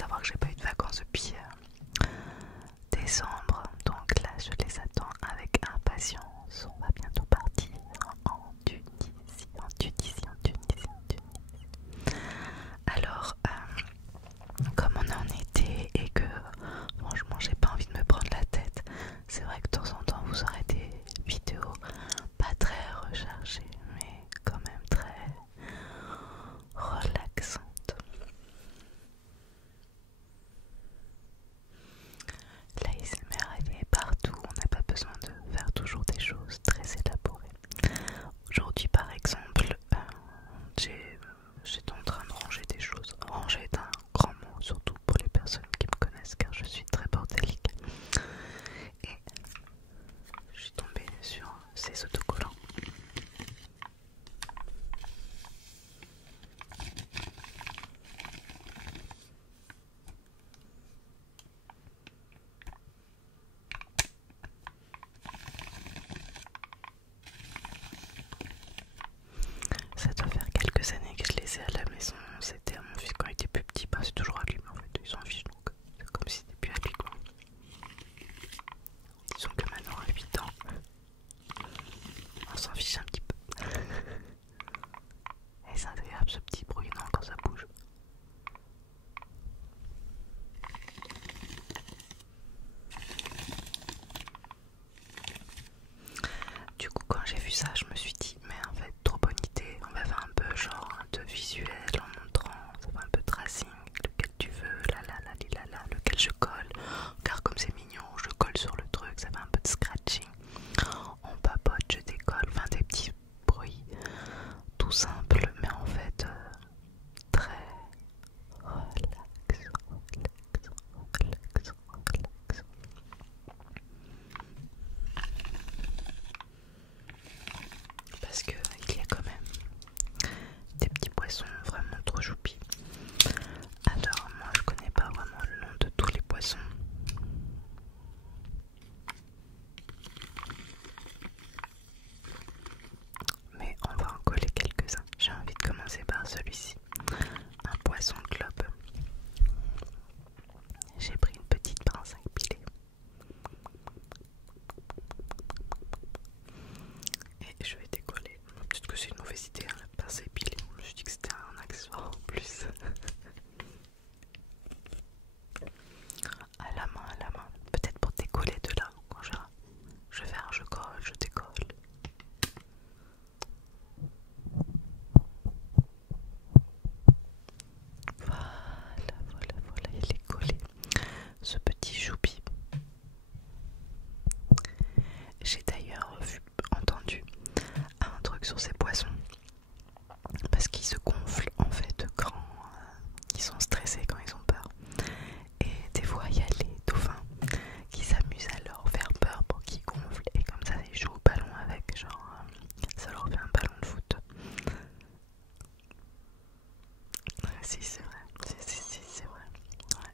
savoir que j'ai pas eu de vacances depuis décembre, donc là je les attends avec impatience. On va bientôt partir en Tunisie, en Tunisie, en Tunisie, en Tunisie. Alors, comme on est en été et que franchement j'ai pas envie de me prendre la tête, c'est vrai que de temps en temps vous aurez des vidéos pas très recherchées, mais quand même très relaxantes. L'ASMR elle est partout, on n'a pas besoin de faire toujours des choses très élaborées. Aujourd'hui par exemple, j'étais en train de ranger des choses. Ranger est un grand mot, surtout pour les personnes qui me connaissent car je suis très bordélique. Et je suis tombée sur ces autocollants. Ça doit faire quelques années que je les ai à la maison. C'était à mon fils quand il était plus petit. Bah, c'est toujours à lui, mais en fait, ils s'en fichent donc. C'est comme si c'était plus à lui quoi. Disons que maintenant à 8 ans, on s'en fiche un petit peu. Et c'est agréable ce petit bruit non, quand ça bouge. Du coup quand j'ai vu ça je me suis dit mais en fait trop bonne idée, on va faire un peu genre de visuel en montrant, ça fait un peu tracing, lequel tu veux, lequel je colle, car comme c'est mignon je colle sur le truc, ça fait un peu de scratching, on papote, je décolle, enfin des petits bruits tout simples mais en fait très relax, relax, relax. Parce qu'il y a quand même des petits poissons vraiment trop choupis. Alors moi je connais pas vraiment le nom de tous les poissons. Mais on va en coller quelques-uns. J'ai envie de commencer par celui-ci. Un poisson globe. J'ai pris une petite pince à épiler. Et je vais décoller. Peut-être que c'est une mauvaise idée, hein, la pince à épiler. Je me suis dit que c'était un accessoire en plus. À la main. Peut-être pour décoller de là. Quand je vais faire, je colle, je décolle. Voilà, il est collé. Ce petit choupi. J'ai d'ailleurs entendu un truc sur ces poissons. Parce qu'ils se gonflent en fait quand ils sont stressés, quand ils ont peur. Et des fois il y a les dauphins qui s'amusent à leur faire peur pour qu'ils gonflent. Et comme ça ils jouent au ballon avec, genre ça leur fait un ballon de foot. Si c'est vrai, si c'est vrai. Ouais.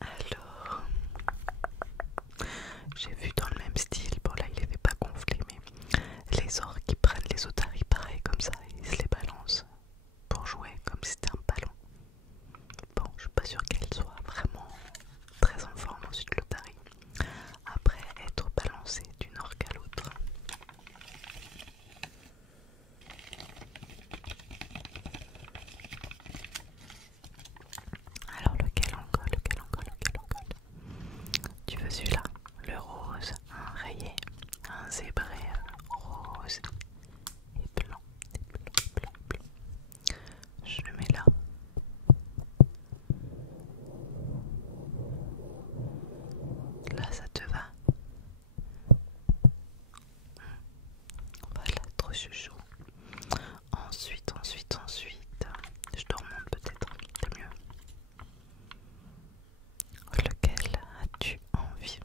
Alors, j'ai vu dans le même style, bon là il les fait pas gonfler mais les orques qui prennent les otaries pareil comme ça, ils se les balancent pour jouer comme si c'était un ballon. Bon, je suis pas sûre qu'elle soit vraiment très en forme ensuite l'otarie après être balancée d'une orque à l'autre. Alors lequel on colle, Tu veux celui-là, le rose, un rayé, un zébré rose et blanc, blanc. Je le mets là. Là ça te va? Voilà, trop chouchou. Ensuite, je te remonte peut-être, c'est mieux. Lequel as-tu envie?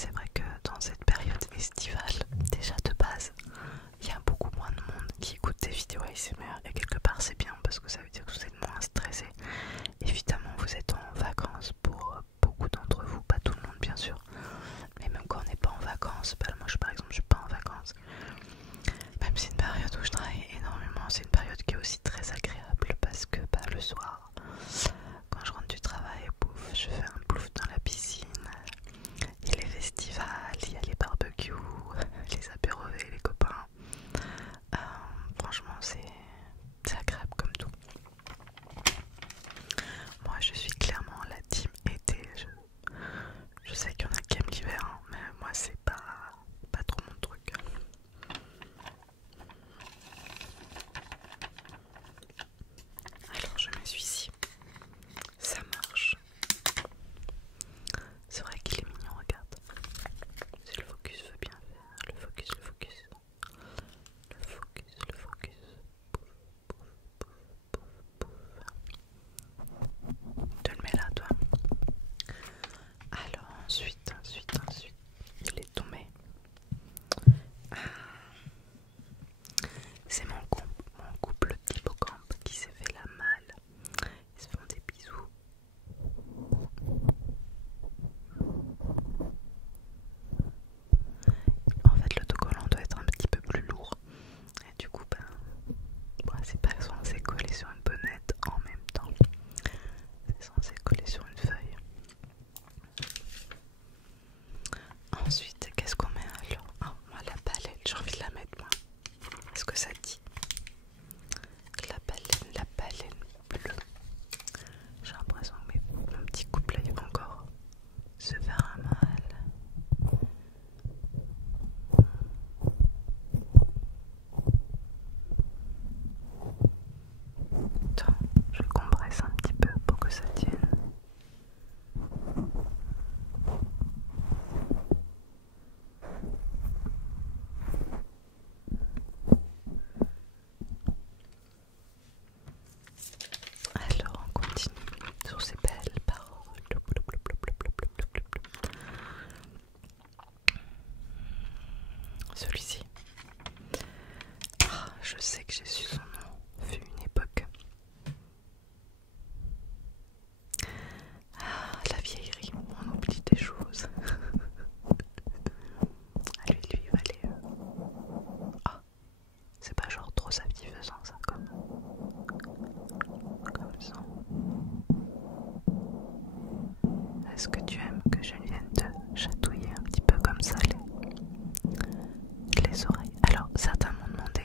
c'est vrai que dans cette période estivale, déjà de base, il y a beaucoup moins de monde qui écoute des vidéos ASMR et quelque part c'est bien parce que ça veut dire que vous êtes moins stressé. Évidemment vous êtes en vacances pour beaucoup d'entre vous, pas tout le monde bien sûr, mais même quand on n'est pas en vacances, bah moi par exemple je suis pas en vacances, même si c'est une période où je travaille énormément, c'est une période qui est aussi très agréable parce que bah, le soir, quand je rentre du travail, pouf, je fais un plouf dans la piscine, il y a les festivals, il y a les barbecues, les apéros, les copains. Franchement c'est agréable comme tout. Moi je suis clairement la team été. Je sais qu'il y en a qui aiment l'hiver, hein, mais moi c'est pas trop mon truc. Alors je me suis ici, ça marche. C'est vrai qu'il est mignon, regarde. Si le focus veut bien faire, le focus. Le focus. Tu le mets là, toi. Alors ensuite, il est tombé. C'est mon couple d'hippocampe qui s'est fait la malle. Ils se font des bisous. En fait, l'autocollant doit être un petit peu plus lourd. Et du coup, c'est pas censé coller sur une bonnette en même temps. C'est censé coller sur une feuille. Ensuite, qu'est-ce qu'on met alors? Oh, moi, la baleine, j'ai envie de la mettre, moi. Est-ce que ça dit? La baleine bleue. J'ai l'impression que mon petit couple là, il va encore se faire un mal. Attends, je compresse un petit peu pour que ça tienne. Alors on continue sur ces belles paroles. Celui-ci. Je sais que j'ai su son nom, vu une époque. La vieillerie, on oublie des choses. Lui, il va aller. C'est pas genre trop satisfaisant ça, comme ça. Est-ce que tu aimes que je vienne te chatouiller un petit peu comme ça les oreilles? Alors certains m'ont demandé,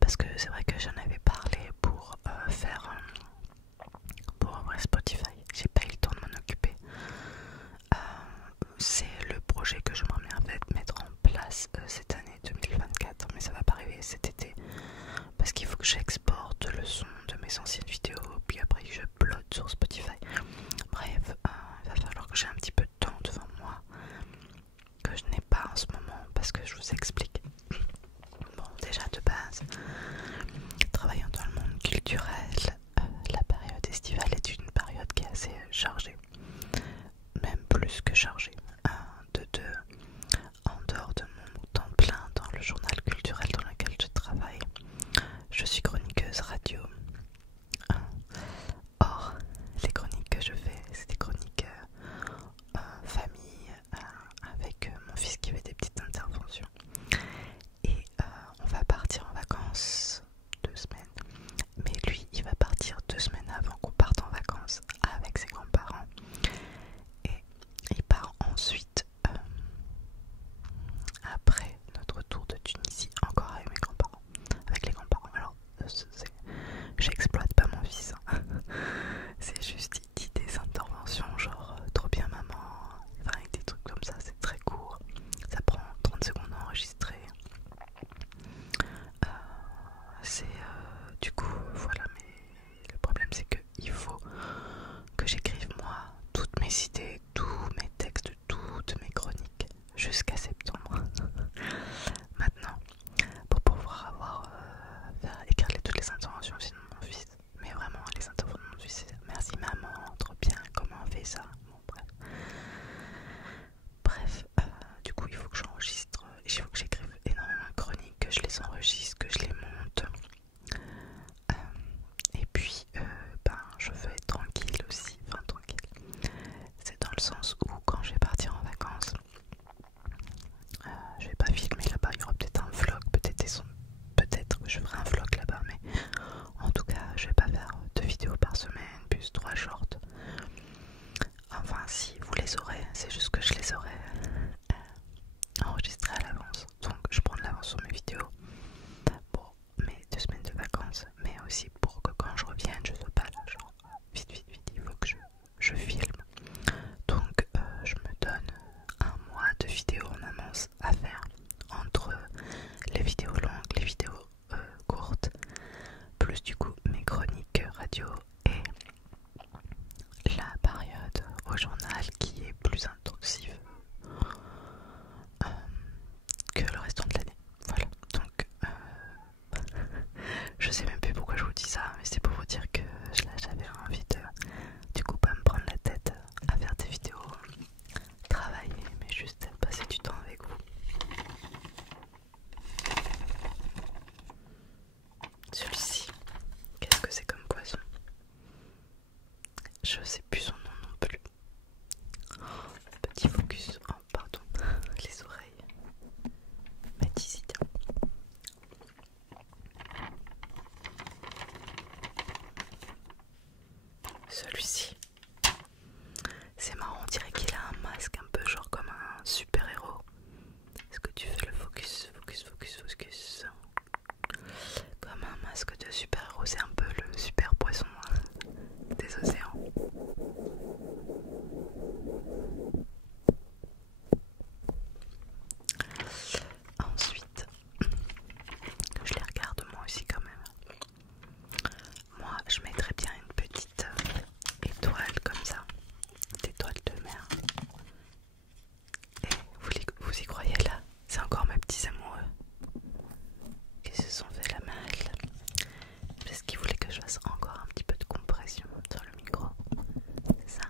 parce que c'est vrai que j'en avais parlé pour pour ouvrir Spotify. J'ai pas eu le temps de m'en occuper. C'est le projet que je m'aimerais en fait mettre en place cette année 2024, mais ça va pas arriver cet été parce qu'il faut que j'exporte le son de mes anciennes vidéos, puis après que je upload sur Spotify. Bref, il va falloir que j'ai un petit peu de temps devant moi que je n'ai pas en ce moment parce que je vous explique. Bon, déjà de base, travaillant dans le monde culturel, la période estivale est une période qui est assez chargée, même plus que chargée. En dehors de mon temps plein dans le journal culturel dans lequel je travaille, je suis chroniqueuse radio. Or, les chroniques que je fais, c'est des chroniques famille, avec mon fils qui fait des petites interventions. Et on va partir en vacances 2 semaines. Mais lui, il va partir 2 semaines avant qu'on parte en vacances avec ses grands-parents. Et il part en le sens où quand je vais partir en vacances, je vais pas filmer là-bas, il y aura peut-être un vlog, peut-être que je ferai un vlog là-bas, mais en tout cas je vais pas faire 2 vidéos par semaine plus 3 shorts. Enfin si vous les aurez, c'est juste que je les aurai enregistrés à l'avance, donc je prends de l'avance sur mes vidéos pour mes 2 semaines de vacances, mais aussi pour que quand je revienne je sois pas là genre vite, il faut que je filme. Donc je me donne un mois de vidéos en avance à faire entre les vidéos longues, les vidéos courtes, plus du coup mes chroniques radio et la période au journal qui est plus intensive que le restant de l'année. Voilà, donc je sais même plus pourquoi je vous dis ça, mais c'est pour vous dire que là j'avais envie de du coup pas me prendre la tête à faire des vidéos, travailler, mais juste passer du temps avec vous. Celui-ci, qu'est-ce que c'est comme poisson? Je sais plus son nom non plus. Petit focus, oh pardon, les oreilles. Mais d'ici, tiens. Celui-ci, c'est marrant, on dirait qu'il a un masque un peu genre comme un super héros. Est-ce que tu fais le focus? Comme un masque de super héros, c'est un peu le super poisson des océans. Ensuite, je les regarde moi aussi quand même. Moi, je mettrais bien une petite étoile comme ça, d'étoile de mer. Et vous y croyez là? C'est encore mes petits amoureux qui se sont fait la malle parce qu'ils voulaient que je fasse encore un petit peu de compression sur le micro. C'est ça.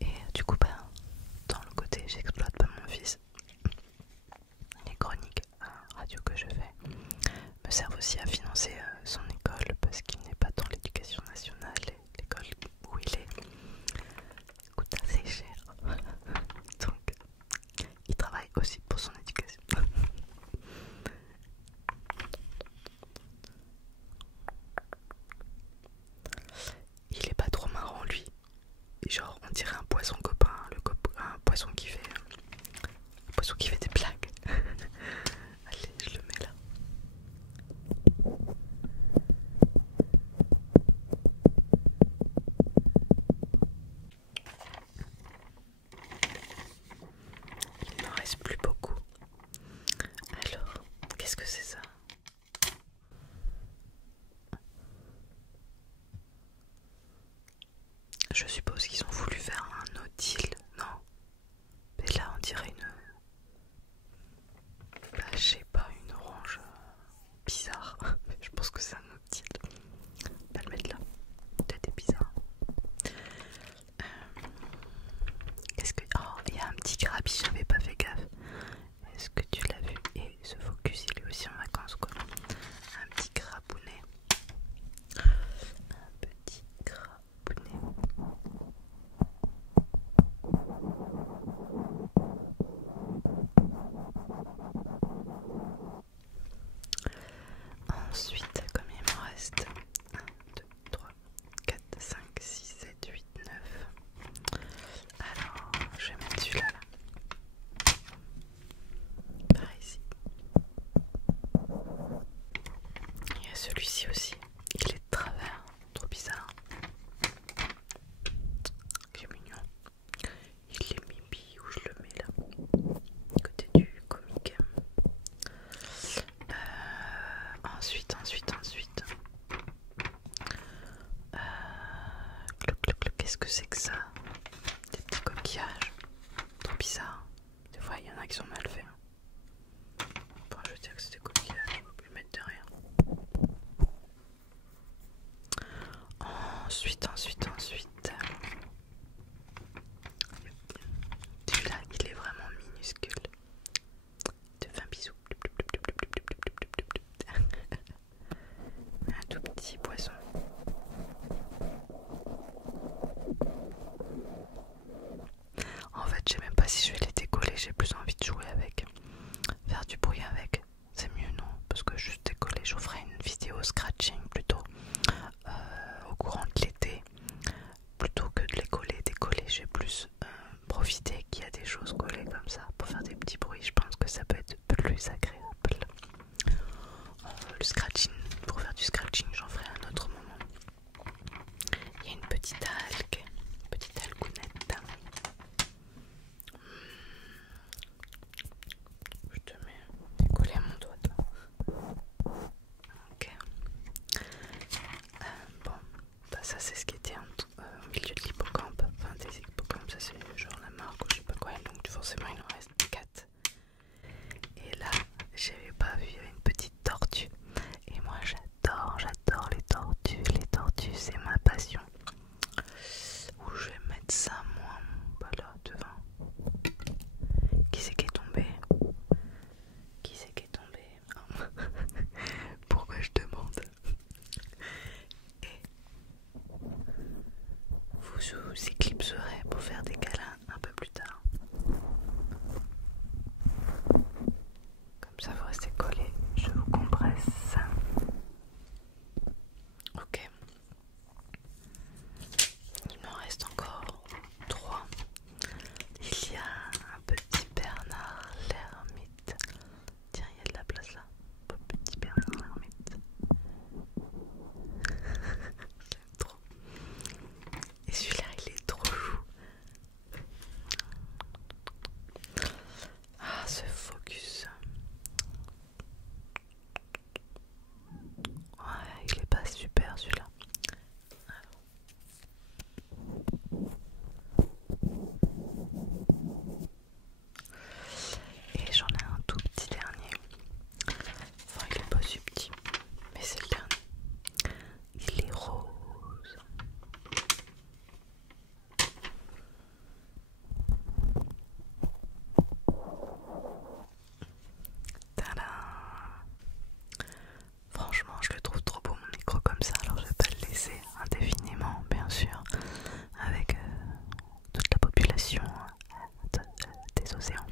Et du coup, dans le côté j'exploite pas mon fils, les chroniques radio que je fais me servent aussi à financer son école parce qu'il n'est pas dans l'éducation nationale et l'école où il est coûte assez cher. Donc il travaille aussi pour son éducation. Il est pas trop marrant lui. Genre on dirait un poisson copain, un poisson qui fait des blagues. Allez, je le mets là. Il n'en reste plus beaucoup. Alors, qu'est-ce que c'est ça? Je suppose qu'ils ont voulu faire un nautile, non? Mais là on dirait je sais pas, une orange bizarre. Je pense que c'est un nautile. On va le mettre là. Peut-être bizarre. Est-ce que... Oh, il y a un petit crabi, j'avais pas fait gaffe. Est-ce que tu l'as vu? Et ce focus, il est aussi en vacances quoi. Un petit crabounet. Un petit crabounet. Ensuite, comme il m'en reste 1, 2, 3, 4, 5, 6, 7, 8, 9. Alors, je vais mettre celui-là là. Par ici. Il y a celui-ci aussi. Il est de travers. Trop bizarre. C'est mignon. Il est mibi où je le mets là. Côté du comique. Ensuite. Qu'est-ce que c'est que ça? Des petits coquillages. Trop bizarre. Des fois, il y en a qui sont mal faits. Bon, je veux dire que c'est des coquillages. On va plus le mettre derrière. Ensuite. Celui-là, il est vraiment minuscule. Te fais un bisou. petit poisson. En fait, je sais même pas si je vais les décoller, j'ai plus envie de jouer avec. Faire du bruit avec, c'est mieux non? Parce que juste décoller, je vous ferai une vidéo scratching plutôt au courant de l'été. Plutôt que de les coller, décoller, j'ai plus profité qu'il y a des choses collées comme ça pour faire des petits bruits. Je pense que ça peut être plus agréable. Le scratching, pour faire du scratching, j'en ferai un autre moment. Il y a une petite algounette. Je te mets collé à mon doigt, toi. Ok. Bon, bah ça c'est ce qui était au milieu de l'hippocampe. Enfin des hippocampes, ça c'est genre la marque ou je sais pas quoi. Donc forcément il en reste 4. Et là, j'avais pas vu, il y avait une petite tortue. Et moi j'adore les tortues. Les tortues c'est ma passion. Où je vais mettre ça moi? Voilà, devant. Qui c'est qui est tombé? Qui c'est qui est tombé? Pourquoi je demande? Et vous éclipserez pour faire des câlins un peu plus tard. Comme ça vous restez collés, je vous compresse. Ok. Il m'en reste encore 3. Il y a un petit Bernard l'ermite. Tiens, il y a de la place là. Petit Bernard l'ermite. J'aime trop. Et celui-là, il est trop chou. Ah, ce focus. Ouais, il est pas super celui-là. Et j'en ai un tout petit dernier. Enfin, il est pas si petit, mais c'est le dernier. Il est rose. Tada! Franchement, je le trouve trop beau mon micro comme ça, alors je vais pas le laisser indéfiniment, bien sûr, avec toute la population des océans.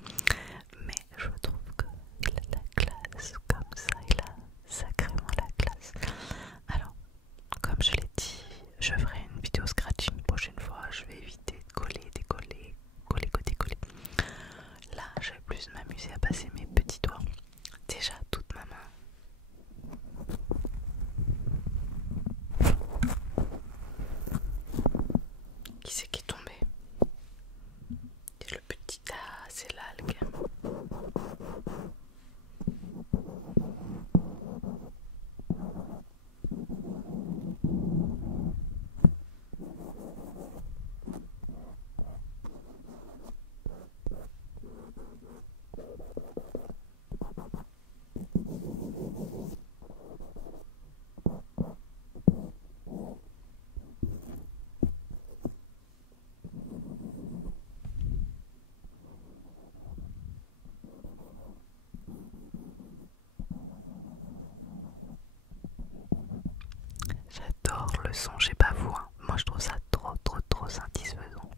Mais je trouve qu'il a la classe comme ça, il a sacrément la classe. Alors, comme je l'ai dit, je ferai une vidéo scratching une prochaine fois. Je vais éviter de coller, décoller, coller, décoller. Là, je vais plus m'amuser à passer mes petits doigts. Déjà, toute ma main. Qui c'est qui est tombé? C'est le petit... Ah, c'est l'algue. J'adore le son, je sais pas vous, hein. Moi je trouve ça trop satisfaisant.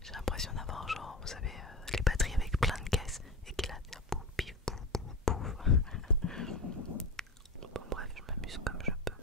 J'ai l'impression d'avoir genre, vous savez, les batteries avec plein de caisses et qu'il a pouf, pif, pouf, pouf, pouf. Bon bref, je m'amuse comme je peux.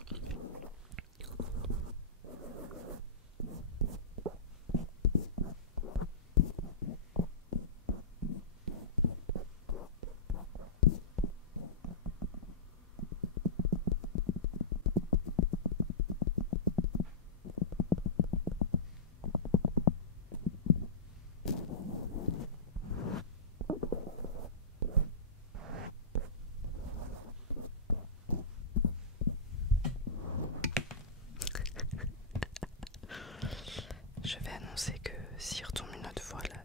Je vais annoncer que s'il retombe une autre fois là,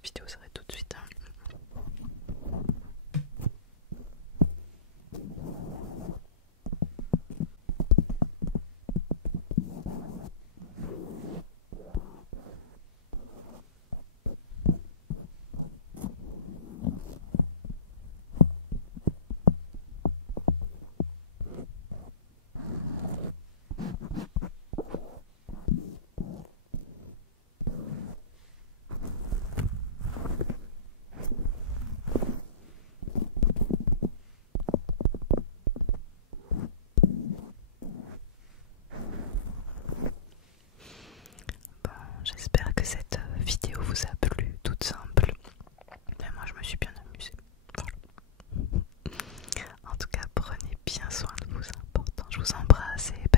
vous embrasse et